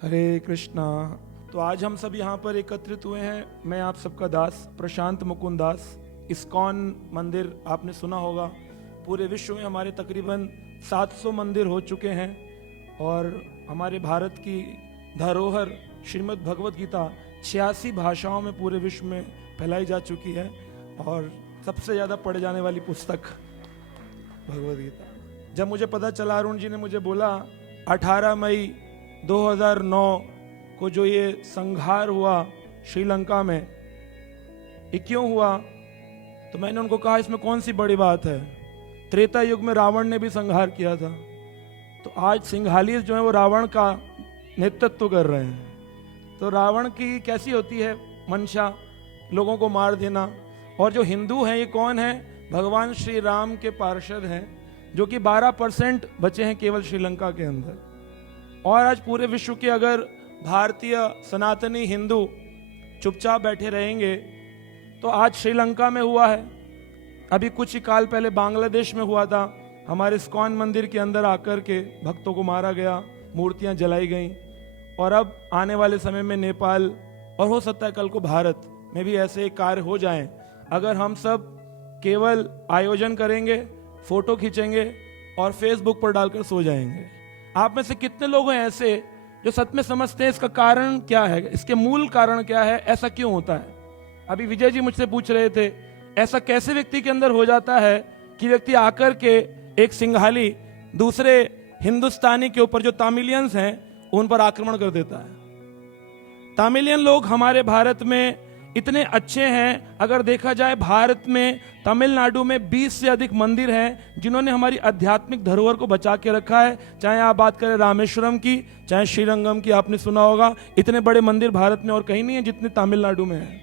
हरे कृष्णा। तो आज हम सब यहाँ पर एकत्रित हुए हैं। मैं आप सबका दास प्रशांत मुकुंद दास। इस्कॉन मंदिर आपने सुना होगा, पूरे विश्व में हमारे तकरीबन 700 मंदिर हो चुके हैं और हमारे भारत की धरोहर श्रीमद् भगवत गीता 86 भाषाओं में पूरे विश्व में फैलाई जा चुकी है और सबसे ज़्यादा पढ़े जाने वाली पुस्तक भगवत गीता। जब मुझे पता चला, अरुण जी ने मुझे बोला 18 मई 2009 को जो ये संहार हुआ श्रीलंका में, ये क्यों हुआ, तो मैंने उनको कहा इसमें कौन सी बड़ी बात है। त्रेता युग में रावण ने भी संहार किया था, तो आज सिंघाली जो है वो रावण का नेतृत्व कर रहे हैं। तो रावण की कैसी होती है मंशा, लोगों को मार देना। और जो हिंदू हैं ये कौन है, भगवान श्री राम के पार्षद हैं, जो कि 12% बचे हैं केवल श्रीलंका के अंदर। और आज पूरे विश्व के अगर भारतीय सनातनी हिंदू चुपचाप बैठे रहेंगे तो आज श्रीलंका में हुआ है, अभी कुछ ही काल पहले बांग्लादेश में हुआ था। हमारे इस्कॉन मंदिर के अंदर आकर के भक्तों को मारा गया, मूर्तियां जलाई गईं। और अब आने वाले समय में नेपाल और हो सकता है कल को भारत में भी ऐसे कार्य हो जाएं। अगर हम सब केवल आयोजन करेंगे, फोटो खींचेंगे और फेसबुक पर डालकर सो जाएंगे। आप में से कितने लोग हैं ऐसे जो सच में समझते हैं इसका कारण क्या है, इसके मूल कारण क्या है, ऐसा क्यों होता है। अभी विजय जी मुझसे पूछ रहे थे, ऐसा कैसे व्यक्ति के अंदर हो जाता है कि व्यक्ति आकर के एक सिंघाली दूसरे हिंदुस्तानी के ऊपर, जो तमिलियंस हैं, उन पर आक्रमण कर देता है। तमिलियन लोग हमारे भारत में इतने अच्छे हैं, अगर देखा जाए भारत में तमिलनाडु में 20 से अधिक मंदिर हैं जिन्होंने हमारी आध्यात्मिक धरोहर को बचा के रखा है। चाहे आप बात करें रामेश्वरम की, चाहे श्रीरंगम की, आपने सुना होगा, इतने बड़े मंदिर भारत में और कहीं नहीं है जितने तमिलनाडु में है।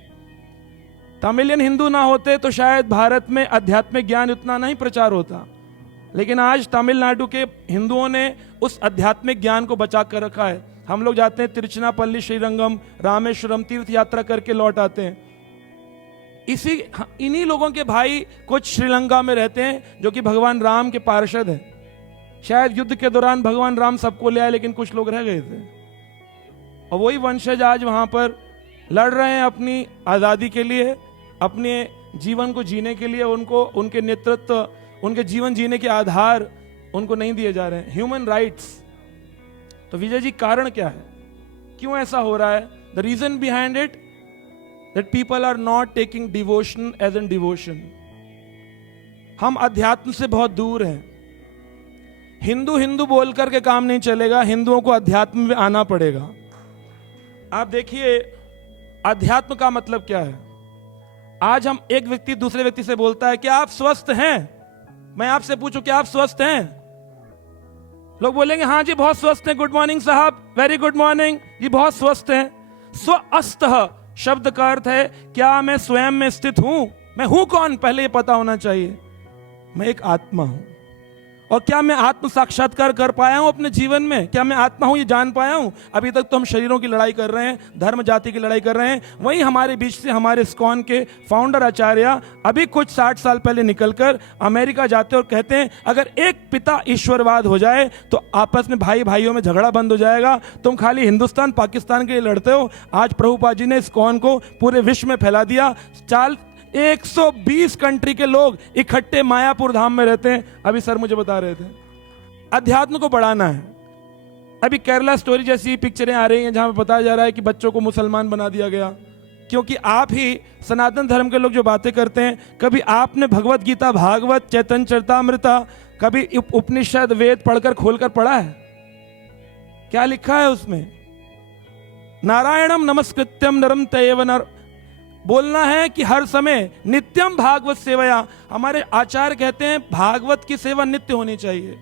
तमिलियन हिंदू ना होते तो शायद भारत में आध्यात्मिक ज्ञान उतना नहीं प्रचार होता, लेकिन आज तमिलनाडु के हिंदुओं ने उस आध्यात्मिक ज्ञान को बचा कर रखा है। हम लोग जाते हैं तिरुचिरापल्ली, श्रीरंगम, रामेश्वरम, तीर्थ यात्रा करके लौट आते हैं। इन्हीं लोगों के भाई कुछ श्रीलंका में रहते हैं जो कि भगवान राम के पार्षद हैं। शायद युद्ध के दौरान भगवान राम सबको ले आए, लेकिन कुछ लोग रह गए थे और वही वंशज आज वहां पर लड़ रहे हैं अपनी आजादी के लिए, अपने जीवन को जीने के लिए। उनको उनके नेतृत्व, उनके जीवन जीने के आधार उनको नहीं दिए जा रहे हैं, ह्यूमन राइट्स। तो विजय जी, कारण क्या है, क्यों ऐसा हो रहा है? The reason behind it that people are not taking devotion as an devotion. हम अध्यात्म से बहुत दूर हैं। हिंदू हिंदू बोल करके काम नहीं चलेगा, हिंदुओं को अध्यात्म में आना पड़ेगा। आप देखिए अध्यात्म का मतलब क्या है। आज हम एक व्यक्ति दूसरे व्यक्ति से बोलता है, क्या आप स्वस्थ हैं? मैं आपसे पूछूं, क्या आप स्वस्थ हैं? लोग बोलेंगे हाँ जी बहुत स्वस्थ हैं, गुड मॉर्निंग साहब, वेरी गुड मॉर्निंग जी, बहुत स्वस्थ हैं। स्वस्थ शब्द का अर्थ है क्या मैं स्वयं में स्थित हूं? मैं हूं कौन, पहले ये पता होना चाहिए। मैं एक आत्मा हूं। और क्या मैं आत्म साक्षात्कार कर पाया हूं अपने जीवन में? क्या मैं आत्मा हूं ये जान पाया हूं? अभी तक तो हम शरीरों की लड़ाई कर रहे हैं, धर्म जाति की लड़ाई कर रहे हैं। वहीं हमारे बीच से हमारे इस्कॉन के फाउंडर आचार्य अभी कुछ 60 साल पहले निकलकर अमेरिका जाते और कहते हैं अगर एक पिता ईश्वरवाद हो जाए तो आपस में भाई भाइयों में झगड़ा बंद हो जाएगा। तुम खाली हिंदुस्तान पाकिस्तान के लिए लड़ते हो। आज प्रभुपाद जी ने इस्कॉन को पूरे विश्व में फैला दिया। 120 कंट्री के लोग इकट्ठे मायापुर धाम में रहते हैं। अभी सर मुझे बता रहे थे अध्यात्म को बढ़ाना है। अभी केरला स्टोरी जैसी पिक्चरें आ रही हैं जहां पे बताया जा रहा है कि बच्चों को मुसलमान बना दिया गया, क्योंकि आप ही सनातन धर्म के लोग जो बातें करते हैं, कभी आपने भगवत गीता, भागवत, चैतन्य चरितामृता, कभी उपनिषद, वेद पढ़कर खोलकर पढ़ा है? क्या लिखा है उसमें? नारायणम नमस्कृत्यम नरम तयेव नर, बोलना है कि हर समय नित्यम भागवत सेवया। हमारे आचार्य कहते हैं भागवत की सेवा नित्य होनी चाहिए।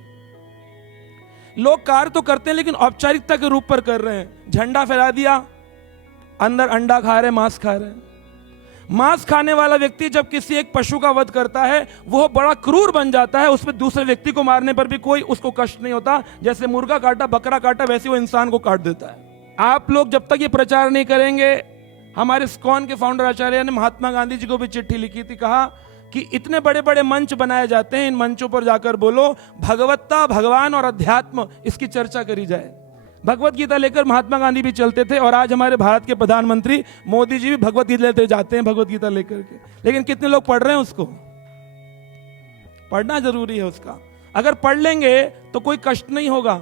लोग कार्य तो करते हैं लेकिन औपचारिकता के रूप पर कर रहे हैं। झंडा फहरा दिया, अंदर अंडा खा रहे, मांस खा रहे। मांस खाने वाला व्यक्ति जब किसी एक पशु का वध करता है वो बड़ा क्रूर बन जाता है। उसमें दूसरे व्यक्ति को मारने पर भी कोई उसको कष्ट नहीं होता। जैसे मुर्गा काटा, बकरा काटा, वैसे वो इंसान को काट देता है। आप लोग जब तक ये प्रचार नहीं करेंगे, हमारे इस्कॉन के फाउंडर आचार्य ने महात्मा गांधी जी को भी चिट्ठी लिखी थी, कहा कि इतने बड़े बड़े मंच बनाए जाते हैं, इन मंचों पर जाकर बोलो भगवत्ता, भगवान और अध्यात्म, इसकी चर्चा करी जाए। भगवत गीता लेकर महात्मा गांधी भी चलते थे, और आज हमारे भारत के प्रधानमंत्री मोदी जी भी भगवत गीता लेते जाते हैं, भगवत गीता लेकर के। लेकिन कितने लोग पढ़ रहे हैं उसको? पढ़ना जरूरी है उसका। अगर पढ़ लेंगे तो कोई कष्ट नहीं होगा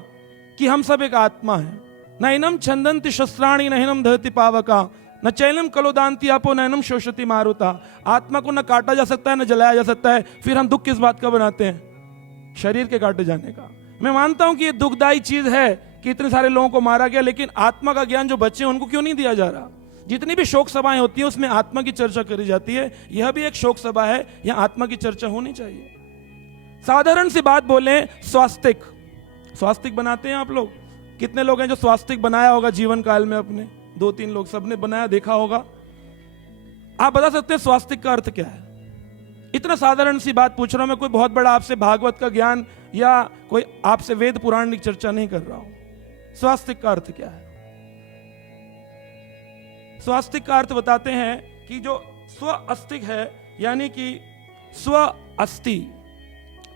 कि हम सब एक आत्मा है। नैनम छंदंति शस्त्राणी नैनम धरति पावका न चैनम कलोदांति आपो नैनम शोषति मारुता। आत्मा को न काटा जा सकता है न जलाया जा सकता है, फिर हम दुख किस बात का बनाते हैं? शरीर के काटे जाने का। मैं मानता हूं कि ये दुखदायी चीज है कि इतने सारे लोगों को मारा गया, लेकिन आत्मा का ज्ञान जो बच्चे हैं उनको क्यों नहीं दिया जा रहा? जितनी भी शोक सभाएं होती हैं उसमें आत्मा की चर्चा करी जाती है, यह भी एक शोक सभा है, यहां आत्मा की चर्चा होनी चाहिए। साधारण सी बात बोले, स्वास्तिक। स्वास्तिक बनाते हैं आप लोग? कितने लोग हैं जो स्वास्तिक बनाया होगा जीवन काल में अपने? 2-3 लोग, सबने बनाया, देखा होगा। आप बता सकते हैं स्वास्तिक का अर्थ क्या है? इतना साधारण सी बात पूछ रहा हूं मैं, कोई बहुत बड़ा आपसे भागवत का ज्ञान या कोई आपसे वेद पुराण की चर्चा नहीं कर रहा हूं। स्वास्तिक का अर्थ क्या है? स्वास्तिक का अर्थ बताते हैं कि जो स्व अस्तिक है, यानी कि स्व अस्थि,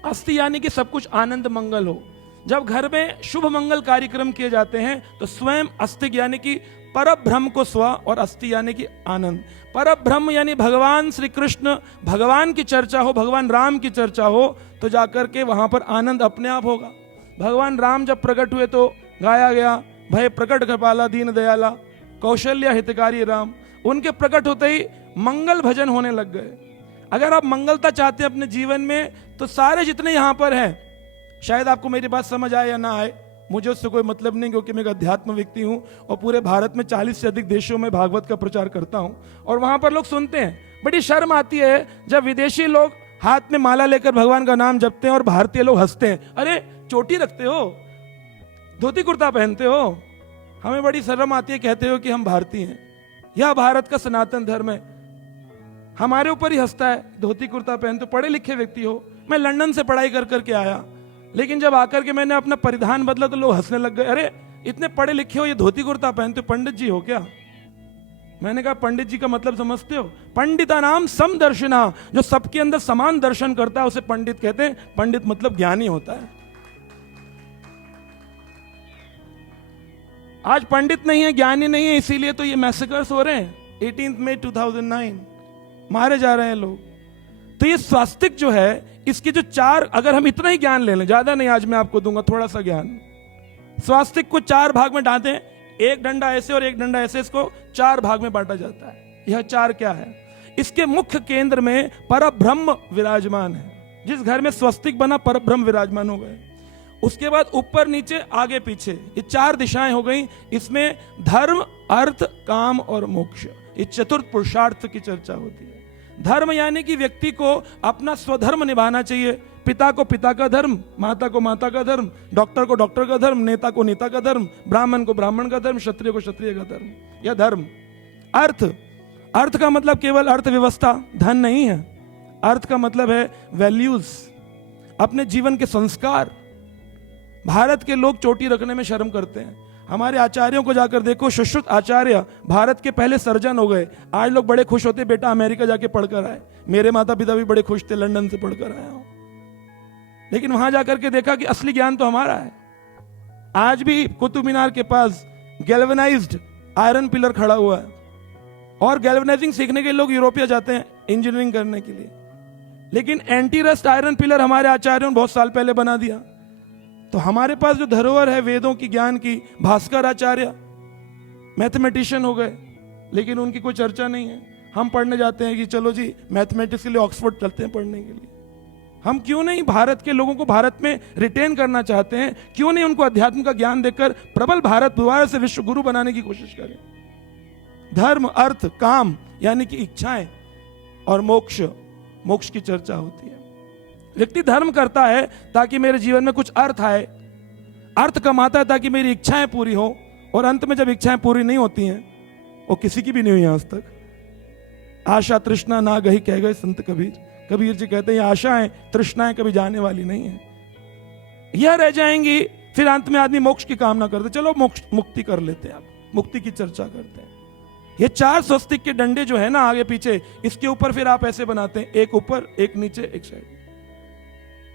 अस्थि यानी कि सब कुछ आनंद मंगल हो। जब घर में शुभ मंगल कार्यक्रम किए जाते हैं तो स्वयं अस्तिक यानी कि परब्रह्म को स्व, और अस्थि यानी कि आनंद। परब्रह्म यानी भगवान श्री कृष्ण, भगवान की चर्चा हो, भगवान राम की चर्चा हो तो जाकर के वहां पर आनंद अपने आप होगा। भगवान राम जब प्रकट हुए तो गाया गया, भय प्रकट कृपाला दीन दयाला कौशल्य हितकारी राम। उनके प्रकट होते ही मंगल भजन होने लग गए। अगर आप मंगलता चाहते हैं अपने जीवन में तो सारे जितने यहां पर हैं, शायद आपको मेरी बात समझ आए या ना आए, मुझे उससे कोई मतलब नहीं, क्योंकि मैं एक अध्यात्म व्यक्ति हूं और पूरे भारत में 40 से अधिक देशों में भागवत का प्रचार करता हूं, और वहां पर लोग सुनते हैं। बड़ी शर्म आती है जब विदेशी लोग हाथ में माला लेकर भगवान का नाम जपते हैं और भारतीय लोग हंसते हैं, अरे चोटी रखते हो, धोती कुर्ता पहनते हो। हमें बड़ी शर्म आती है, कहते हो कि हम भारतीय हैं। यह भारत का सनातन धर्म है, हमारे ऊपर ही हंसता है। धोती कुर्ता पहनते, पढ़े लिखे व्यक्ति हो। मैं लंदन से पढ़ाई कर करके आया, लेकिन जब आकर के मैंने अपना परिधान बदला तो लोग हंसने लग गए, अरे इतने पढ़े लिखे हो, ये धोती कुर्ता पहनते हो, पंडित जी हो क्या? मैंने कहा पंडित जी का मतलब समझते हो? पंडिता नाम समदर्शिना, जो सबके अंदर समान दर्शन करता है उसे पंडित कहते हैं। पंडित मतलब ज्ञानी होता है। आज पंडित नहीं है, ज्ञानी नहीं है, इसीलिए तो ये मैसेकर्स हो रहे हैं। 18 मई 2009 मारे जा रहे हैं लोग। तो ये स्वास्तिक जो है, इसके जो 4, अगर हम इतना ही ज्ञान ले लें, ज्यादा नहीं आज मैं आपको दूंगा, थोड़ा सा ज्ञान। स्वास्तिक को 4 भाग में बांटे हैं, एक डंडा ऐसे और एक डंडा ऐसे, इसको 4 भाग में बांटा जाता है। यह 4 क्या है? इसके मुख्य केंद्र में परब्रह्म विराजमान है। जिस घर में स्वस्तिक बना, परब्रह्म विराजमान हो गए। उसके बाद ऊपर नीचे आगे पीछे, ये 4 दिशाएं हो गई। इसमें धर्म, अर्थ, काम और मोक्ष, ये चतुर्थ पुरुषार्थ की चर्चा होती है। धर्म यानी कि व्यक्ति को अपना स्वधर्म निभाना चाहिए। पिता को पिता का धर्म, माता को माता का धर्म, डॉक्टर को डॉक्टर का धर्म, नेता को नेता का धर्म, ब्राह्मण को ब्राह्मण का धर्म, क्षत्रिय को क्षत्रिय का धर्म, यह धर्म। अर्थ, अर्थ का मतलब केवल अर्थव्यवस्था, धन नहीं है। अर्थ का मतलब है वैल्यूज, अपने जीवन के संस्कार। भारत के लोग चोटी रखने में शर्म करते हैं। हमारे आचार्यों को जाकर देखो, सुश्रुत आचार्य भारत के पहले सर्जन हो गए। आज लोग बड़े खुश होते, बेटा अमेरिका जाके पढ़कर आए। मेरे माता पिता भी बड़े खुश थे, लंदन से पढ़कर आया हूं। लेकिन वहां जाकर के देखा कि असली ज्ञान तो हमारा है। आज भी कुतुब मीनार के पास गैल्वेनाइज्ड आयरन पिलर खड़ा हुआ है, और गैल्वेनाइजिंग सीखने के लोग यूरोपिया जाते हैं इंजीनियरिंग करने के लिए। लेकिन एंटी रस्ट आयरन पिलर हमारे आचार्यों ने बहुत साल पहले बना दिया। तो हमारे पास जो धरोहर है वेदों की, ज्ञान की, भास्कर आचार्य मैथमेटिशियन हो गए, लेकिन उनकी कोई चर्चा नहीं है। हम पढ़ने जाते हैं कि चलो जी मैथमेटिक्स के लिए ऑक्सफोर्ड चलते हैं पढ़ने के लिए। हम क्यों नहीं भारत के लोगों को भारत में रिटेन करना चाहते हैं? क्यों नहीं उनको अध्यात्म का ज्ञान देकर प्रबल भारत दोबारा से विश्व गुरु बनाने की कोशिश करें? धर्म, अर्थ, काम यानी कि इच्छाएं, और मोक्ष, मोक्ष की चर्चा होती है। व्यक्ति धर्म करता है ताकि मेरे जीवन में कुछ अर्थ आए, अर्थ कमाता है ताकि मेरी इच्छाएं पूरी हो, और अंत में जब इच्छाएं पूरी नहीं होती हैं, वो किसी की भी नहीं हुई आज तक, आशा तृष्णा ना गई कह गए संत कबीर। कबीर जी कहते हैं आशाएं तृष्णाएं कभी जाने वाली नहीं है, यह रह जाएंगी। फिर अंत में आदमी मोक्ष की कामना करते, चलो मोक्ष मुक्ति कर लेते हैं, आप मुक्ति की चर्चा करते हैं। ये 4 स्वस्तिक के डंडे जो है ना आगे पीछे, इसके ऊपर फिर आप ऐसे बनाते हैं, एक ऊपर, एक नीचे, एक साइड।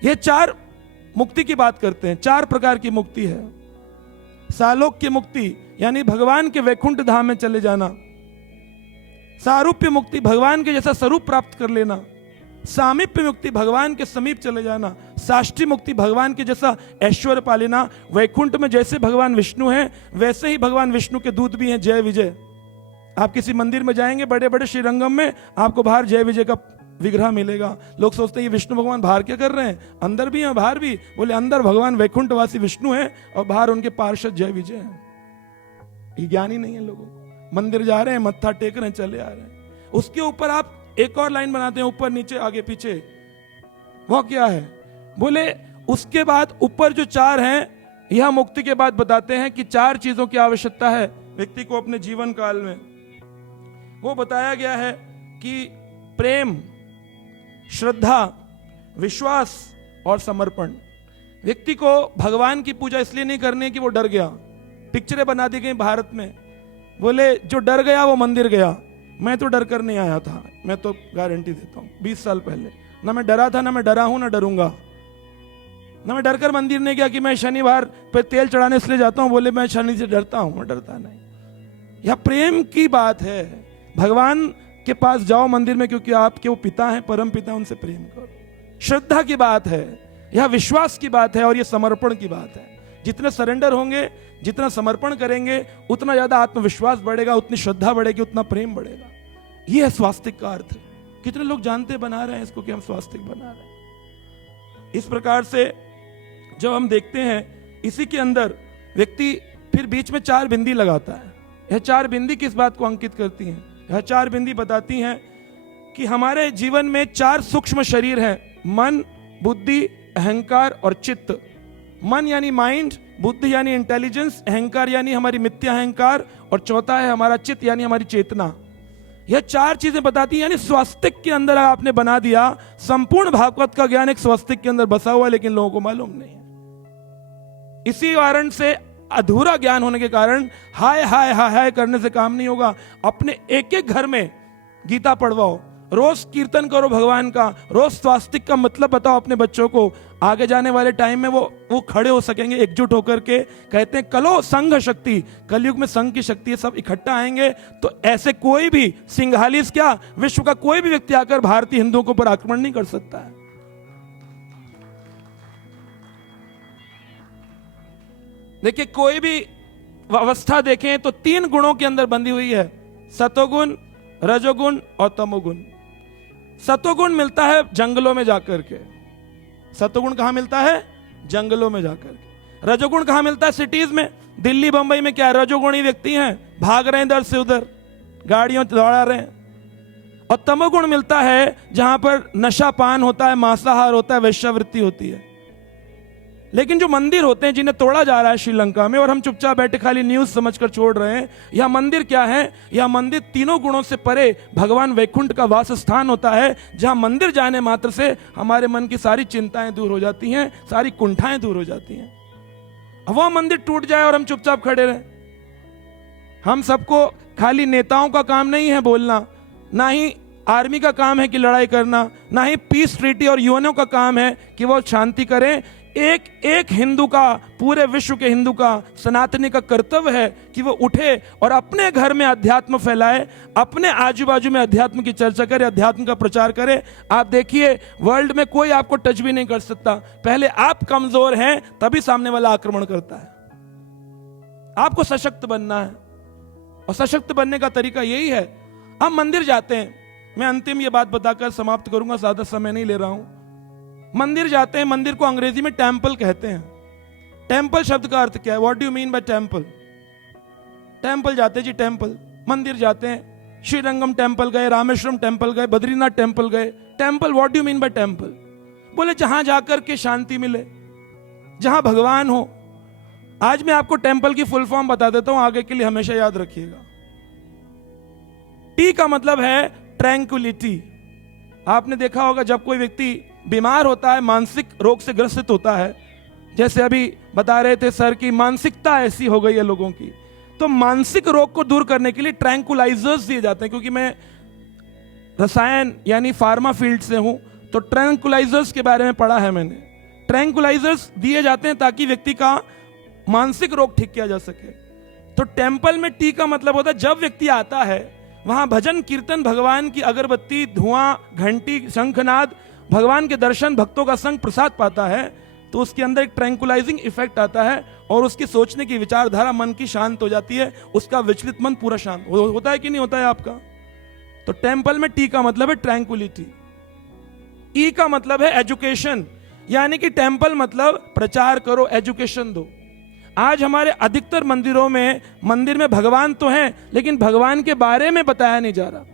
ये 4 मुक्ति की बात करते हैं। 4 प्रकार की मुक्ति है। सालोक्य मुक्ति यानी भगवान के वैकुंठ धाम में चले जाना, सारूप्य मुक्ति भगवान के जैसा स्वरूप प्राप्त कर लेना, सामीप्य मुक्ति भगवान के समीप चले जाना, साष्टी मुक्ति भगवान के जैसा ऐश्वर्य पा लेना। वैकुंठ में जैसे भगवान विष्णु हैं वैसे ही भगवान विष्णु के दूत भी हैं, जय विजय। आप किसी मंदिर में जाएंगे बड़े बड़े श्रीरंगम में, आपको बाहर जय विजय का विग्रह मिलेगा। लोग सोचते हैं ये विष्णु भगवान बाहर क्या कर रहे हैं, अंदर भी हैं बाहर भी। बोले अंदर भगवान वैकुंठवासी विष्णु हैं और बाहर उनके पार्षद जय विजय हैं। ये ज्ञान ही नहीं है लोगों को। मंदिर जा रहे हैं, मत्था टेक रहे हैं, चले आ रहे हैं। उसके ऊपर आप एक और लाइन बनाते हैं, ऊपर नीचे आगे पीछे, वो क्या है? बोले उसके बाद ऊपर जो 4 हैं, यह मुक्ति के बाद बताते हैं कि 4 चीजों की आवश्यकता है व्यक्ति को अपने जीवन काल में। वो बताया गया है कि प्रेम, श्रद्धा, विश्वास और समर्पण। व्यक्ति को भगवान की पूजा इसलिए नहीं करनी है कि वो डर गया। पिक्चरें बना दी गई भारत में, बोले जो डर गया वो मंदिर गया। मैं तो डर कर नहीं आया था, मैं तो गारंटी देता हूं 20 साल पहले ना मैं डरा था, ना मैं डरा हूं, ना डरूंगा। ना मैं डर कर मंदिर नहीं गया कि मैं शनिवार पे तेल चढ़ाने इसलिए जाता हूं, बोले मैं शनि से डरता हूं, मैं डरता नहीं। यह प्रेम की बात है। भगवान के पास जाओ मंदिर में क्योंकि आपके वो पिता हैं, परम पिता, उनसे प्रेम करो। श्रद्धा की बात है, यह विश्वास की बात है और यह समर्पण की बात है। जितने सरेंडर होंगे, जितना समर्पण करेंगे, उतना ज्यादा आत्मविश्वास बढ़ेगा, उतनी श्रद्धा बढ़ेगी, उतना प्रेम बढ़ेगा। यह है स्वास्तिक का अर्थ। कितने लोग जानते बना रहे हैं इसको कि हम स्वास्तिक बना रहे हैं। इस प्रकार से जब हम देखते हैं इसी के अंदर व्यक्ति फिर बीच में 4 बिंदी लगाता है। यह 4 बिंदी किस बात को अंकित करती हैं? यह 4 बिंदी बताती हैं कि हमारे जीवन में 4 सूक्ष्म शरीर हैं, मन, बुद्धि, अहंकार और चित्त। मन यानी माइंड, बुद्धि यानी इंटेलिजेंस, अहंकार यानी हमारी मिथ्या अहंकार और चौथा है हमारा चित्त यानी हमारी चेतना। यह 4 चीजें बताती हैं। यानी स्वास्तिक के अंदर आपने बना दिया। संपूर्ण भागवत का ज्ञान एक स्वास्तिक के अंदर बसा हुआ है, लेकिन लोगों को मालूम नहीं है। इसी कारण से अधूरा ज्ञान होने के कारण हाय हाय हाय हाय करने से काम नहीं होगा। अपने एक एक घर में गीता पढ़वाओ, रोज कीर्तन करो भगवान का, रोज स्वास्तिक का मतलब बताओ अपने बच्चों को। आगे जाने वाले टाइम में वो खड़े हो सकेंगे एकजुट होकर के। कहते हैं कलो संघ शक्ति, कलयुग में संघ की शक्ति है, सब इकट्ठा आएंगे तो ऐसे कोई भी सिंघालिस क्या विश्व का कोई भी व्यक्ति आकर भारतीय हिंदुओं के ऊपर आक्रमण नहीं कर सकता है। देखिए कोई भी अवस्था देखें तो 3 गुणों के अंदर बंधी हुई है, सतोगुण, रजोगुण और तमोगुण। सतोगुण मिलता है जंगलों में जाकर के। सतोगुण कहां मिलता है? जंगलों में जाकर के। रजोगुण कहां मिलता है? सिटीज में। दिल्ली बंबई में क्या रजोगुणी व्यक्ति हैं, भाग रहे हैं इधर से उधर, गाड़ियों दौड़ा रहे हैं। और तमोगुण मिलता है जहां पर नशा पान होता है, मांसाहार होता है, वेश्यावृत्ति होती है। लेकिन जो मंदिर होते हैं जिन्हें तोड़ा जा रहा है श्रीलंका में, और हम चुपचाप बैठे खाली न्यूज समझकर छोड़ रहे हैं, यह मंदिर क्या है? यह मंदिर तीनों गुणों से परे भगवान वैकुंठ का वास स्थान होता है, जहां मंदिर जाने मात्र से हमारे मन की सारी चिंताएं दूर हो जाती हैं, सारी कुंठाएं दूर हो जाती हैं। अब वह मंदिर टूट जाए और हम चुपचाप खड़े रहें। हम सबको खाली नेताओं का काम नहीं है बोलना, ना ही आर्मी का काम है कि लड़ाई करना, ना ही पीस ट्रीटी और यूएनओ का काम है कि वो शांति करें। एक एक हिंदू का, पूरे विश्व के हिंदू का, सनातनी का कर्तव्य है कि वो उठे और अपने घर में अध्यात्म फैलाए, अपने आजू बाजू में अध्यात्म की चर्चा करे, अध्यात्म का प्रचार करे। आप देखिए वर्ल्ड में कोई आपको टच भी नहीं कर सकता। पहले आप कमजोर हैं तभी सामने वाला आक्रमण करता है। आपको सशक्त बनना है और सशक्त बनने का तरीका यही है। हम मंदिर जाते हैं, मैं अंतिम ये बात बताकर समाप्त करूंगा, ज्यादा समय नहीं ले रहा हूं। मंदिर जाते हैं, मंदिर को अंग्रेजी में टेंपल कहते हैं। टेंपल शब्द का अर्थ क्या है? What do you mean by temple? Temple जाते जी, टेंपल मंदिर जाते हैं, श्रीरंगम टेंपल गए, रामेश्वरम टेंपल गए, बद्रीनाथ टेंपल गए। Temple, what do you mean by temple? बोले जहां जाकर के शांति मिले, जहां भगवान हो। आज मैं आपको टेंपल की फुल फॉर्म बता देता हूं, आगे के लिए हमेशा याद रखिएगा। टी का मतलब है ट्रैंक्विलिटी। आपने देखा होगा जब कोई व्यक्ति बीमार होता है, मानसिक रोग से ग्रसित होता है, जैसे अभी बता रहे थे सर की मानसिकता ऐसी हो गई है लोगों की, तो मानसिक रोग को दूर करने के लिए ट्रैंक्विलाइजर्स दिए जाते हैं। क्योंकि मैं रसायन यानी फार्मा फील्ड से हूं, तो ट्रैंक्विलाइजर्स के बारे में पढ़ा है मैंने। ट्रैंक्विलाइजर्स दिए जाते हैं ताकि व्यक्ति का मानसिक रोग ठीक किया जा सके। तो टेम्पल में टी का मतलब होता है जब व्यक्ति आता है वहां भजन कीर्तन, भगवान की अगरबत्ती, धुआं, घंटी, शंखनाद, भगवान के दर्शन, भक्तों का संग, प्रसाद पाता है तो उसके अंदर एक ट्रैंकुलाइजिंग इफेक्ट आता है और उसकी सोचने की विचारधारा मन की शांत हो जाती है, उसका विचलित मन पूरा शांत होता है कि नहीं होता है आपका। तो टेम्पल में टी का मतलब है ट्रैंकुलिटी। ई का मतलब है एजुकेशन, यानी कि टेम्पल मतलब प्रचार करो, एजुकेशन दो। आज हमारे अधिकतर मंदिरों में, मंदिर में भगवान तो हैं लेकिन भगवान के बारे में बताया नहीं जा रहा।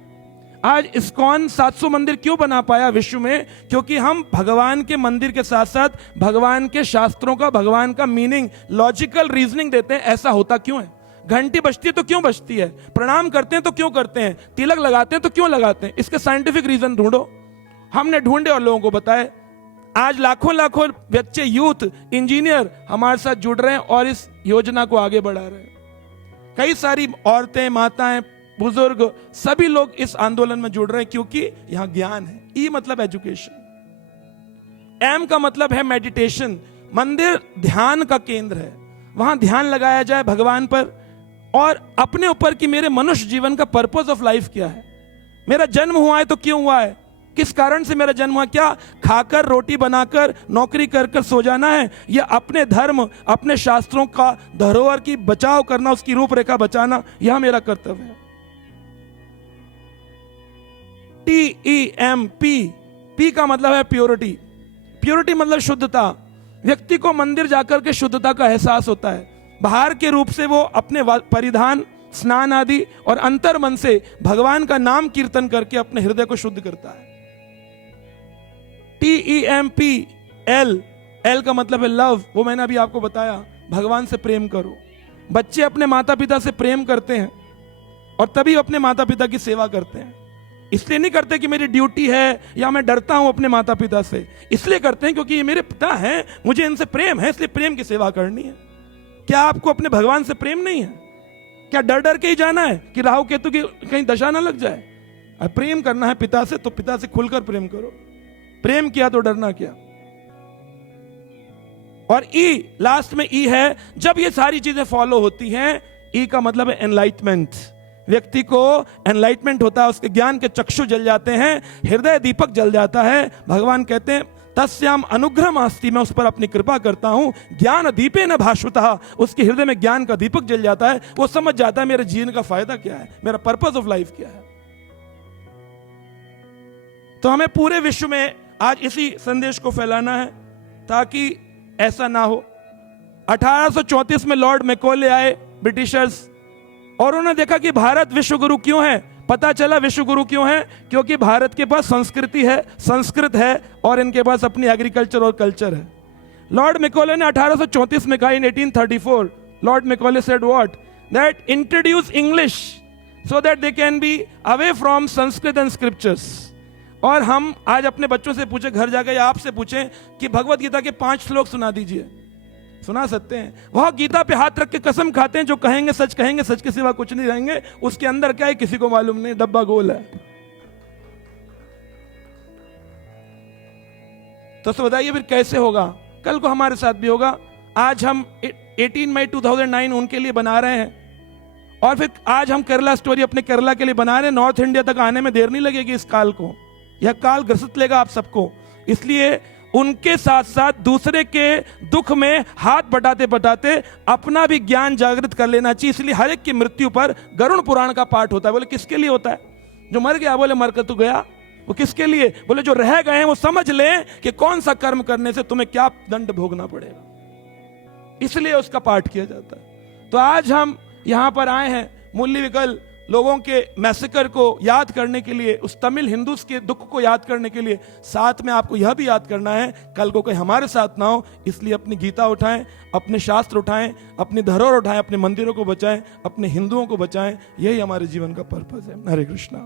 आज इस्कॉन 700 मंदिर क्यों बना पाया विश्व में? क्योंकि हम भगवान के मंदिर के साथ साथ भगवान के शास्त्रों का, भगवान का मीनिंग, लॉजिकल रीजनिंग देते हैं। ऐसा होता क्यों है? घंटी बजती है तो क्यों बजती है? प्रणाम करते हैं तो क्यों करते हैं? तिलक लगाते हैं तो क्यों लगाते हैं? इसके साइंटिफिक रीजन ढूंढो। हमने ढूंढे और लोगों को बताए। आज लाखों लाखों बच्चे, यूथ, इंजीनियर हमारे साथ जुड़ रहे हैं और इस योजना को आगे बढ़ा रहे हैं। कई सारी औरतें, माताएं, बुजुर्ग, सभी लोग इस आंदोलन में जुड़ रहे हैं क्योंकि यहां ज्ञान है। ई मतलब एजुकेशन। एम का मतलब है मेडिटेशन। मंदिर ध्यान का केंद्र है, वहां ध्यान लगाया जाए भगवान पर और अपने ऊपर कि मेरे मनुष्य जीवन का पर्पस ऑफ लाइफ क्या है, मेरा जन्म हुआ है तो क्यों हुआ है, किस कारण से मेरा जन्म हुआ, क्या खाकर रोटी बनाकर नौकरी कर कर सो जाना है, या अपने धर्म, अपने शास्त्रों का धरोहर की बचाव करना, उसकी रूपरेखा बचाना, यह मेरा कर्तव्य है। TEMP, पी का मतलब है प्योरिटी। प्योरिटी मतलब शुद्धता। व्यक्ति को मंदिर जाकर के शुद्धता का एहसास होता है। बाहर के रूप से वो अपने परिधान, स्नान आदि और अंतर मन से भगवान का नाम कीर्तन करके अपने हृदय को शुद्ध करता है। TEMP, एल का मतलब है लव। वो मैंने अभी आपको बताया, भगवान से प्रेम करो। बच्चे अपने माता पिता से प्रेम करते हैं और तभी अपने माता पिता की सेवा करते हैं। इसलिए नहीं करते कि मेरी ड्यूटी है या मैं डरता हूं अपने माता पिता से, इसलिए करते हैं क्योंकि ये मेरे पिता हैं, मुझे इनसे प्रेम है, इसलिए प्रेम की सेवा करनी है। क्या आपको अपने भगवान से प्रेम नहीं है? क्या डर डर के ही जाना है कि राहु केतु की कहीं दशा ना लग जाए? प्रेम करना है पिता से तो पिता से खुलकर प्रेम करो। प्रेम किया तो डरना क्या। और ई, लास्ट में ई है, जब ये सारी चीजें फॉलो होती हैं, ई का मतलब है एनलाइटमेंट। व्यक्ति को एनलाइटमेंट होता है, उसके ज्ञान के चक्षु जल जाते हैं, हृदय दीपक जल जाता है। भगवान कहते हैं तस्याम अनुग्रह मास्ति, मैं उस पर अपनी कृपा करता हूं। ज्ञान दीपे न भाषुतः, उसके हृदय में ज्ञान का दीपक जल जाता है। वो समझ जाता है मेरे जीवन का फायदा क्या है, मेरा पर्पस ऑफ लाइफ क्या है। तो हमें पूरे विश्व में आज इसी संदेश को फैलाना है ताकि ऐसा ना हो। 1834 में लॉर्ड मैकॉले आए, ब्रिटिशर्स, और उन्होंने देखा कि भारत विश्व गुरु क्यों है। पता चला विश्व गुरु क्यों है, क्योंकि भारत के पास संस्कृति है, संस्कृत है और इनके पास अपनी एग्रीकल्चर और कल्चर है। लॉर्ड मैकॉले ने 1834 में कहा, इन 1834 Lord Macaulay said what, that introduce English so that they can be away from Sanskrit and scriptures. और हम आज अपने बच्चों से पूछे, घर जाकर या आपसे पूछें कि भगवत गीता के 5 श्लोक सुना दीजिए, सुना सकते हैं? वह गीता पे हाथ रख के कसम खाते हैं, जो कहेंगे सच कहेंगे, सच के सिवा कुछ नहीं रहेंगे। उसके अंदर क्या है किसी को मालूम नहीं, डब्बा गोल है। तो बताइए फिर कैसे होगा? कल को हमारे साथ भी होगा। आज हम 18 मई 2009 उनके लिए बना रहे हैं और फिर आज हम केरला स्टोरी अपने केरला के लिए बना रहे हैं। नॉर्थ इंडिया तक आने में देर नहीं लगेगी इस काल को, यह काल ग्रसित लेगा आप सबको। इसलिए उनके साथ साथ दूसरे के दुख में हाथ बटाते बटाते अपना भी ज्ञान जागृत कर लेना चाहिए। इसलिए हर एक की मृत्यु पर गरुड़ पुराण का पाठ होता है। बोले किसके लिए होता है? जो मर गया, बोले मर कर तो गया, वो किसके लिए? बोले जो रह गए हैं वो समझ लें कि कौन सा कर्म करने से तुम्हें क्या दंड भोगना पड़ेगा, इसलिए उसका पाठ किया जाता है। तो आज हम यहां पर आए हैं मूल्य विकल लोगों के मैसेकर को याद करने के लिए, उस तमिल हिंदूस के दुख को याद करने के लिए। साथ में आपको यह भी याद करना है कल को कोई हमारे साथ ना हो, इसलिए अपनी गीता उठाएं, अपने शास्त्र उठाएं, अपनी धरोहर उठाएं, अपने मंदिरों को बचाएं, अपने हिंदुओं को बचाएं। यही हमारे जीवन का पर्पस है। हरे कृष्णा।